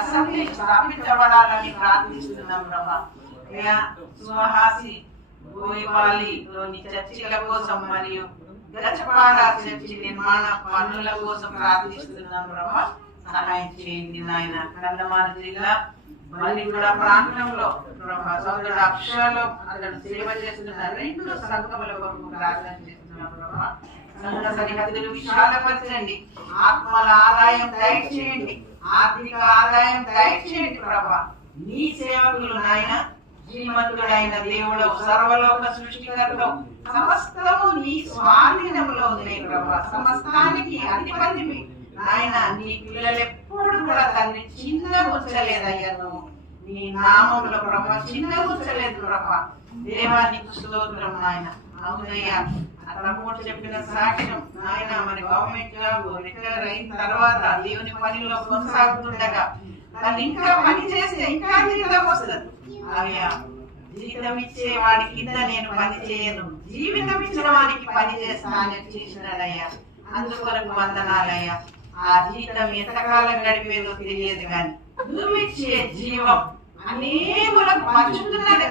Assembly స్థాపించబడాలని ప్రార్థిస్తున్నాం ప్రభా. అయ్యా సుహాసి గోయిపాలిలోని చర్చిల కోసం మరియు గచపాల చర్చి నిర్మాణ పనుల కోసం ప్రార్థిస్తున్నాం ప్రభా. సహాయం చేయండి నాయన. కందమాల జిల్లా మల్లిగూడ ప్రాంతంలో ప్రభా సోదరుడు అక్షరాలు అతడు సేవ చేస్తున్న 2 సంఘముల కొరకు ప్రార్థన చేస్తున్నాం ప్రభా. సంఘ సరిహద్దులు విశాలపరచండి. ఆత్మల ఆదాయం దయచేయండి. ఆర్థిక ఆదాయం దయచేయండి ప్రభా. నీ సేవకులు నాయన శ్రీమంతుడైన దేవుడు సర్వలోక సృష్టికర్తవు. సమస్తము నీ స్వాధీనంలో ఉన్నాయి ప్రభా. సమస్తానికి అధిపతివి నాయన. నీ పిల్లలు ఎప్పుడు కూడా తల్లి చిన్నగుంచలేదయ్యా. నువ్వు నీ నామంలో ప్రభా చిన్నగుంచలేదు ప్రభా. దేవానికి స్తోత్రం నాయన. అవునయ్యా తమ్ముడు చెప్పిన సాక్ష్యం నాయన. మరి గవర్నమెంట్ జాబ్ రిటైర్ అయిన తర్వాత దేవుని పనిలో కొనసాగుతుండగా తను ఇంకా పని చేస్తే ఇంకా జీతం వస్తుంది. అయ్యా జీతం ఇచ్చే వాడి కింద నేను పని చేయను, జీవితం ఇచ్చిన వాడికి పని చేస్తా అని చేసినాడయ్యా. అందుకొరకు వందనాలయ్యా. ఆ జీతం ఎంతకాలం గడిపేదో తెలియదు కానీ నువ్వు ఇచ్చే జీవం అనేకులకు పంచుతున్నాడు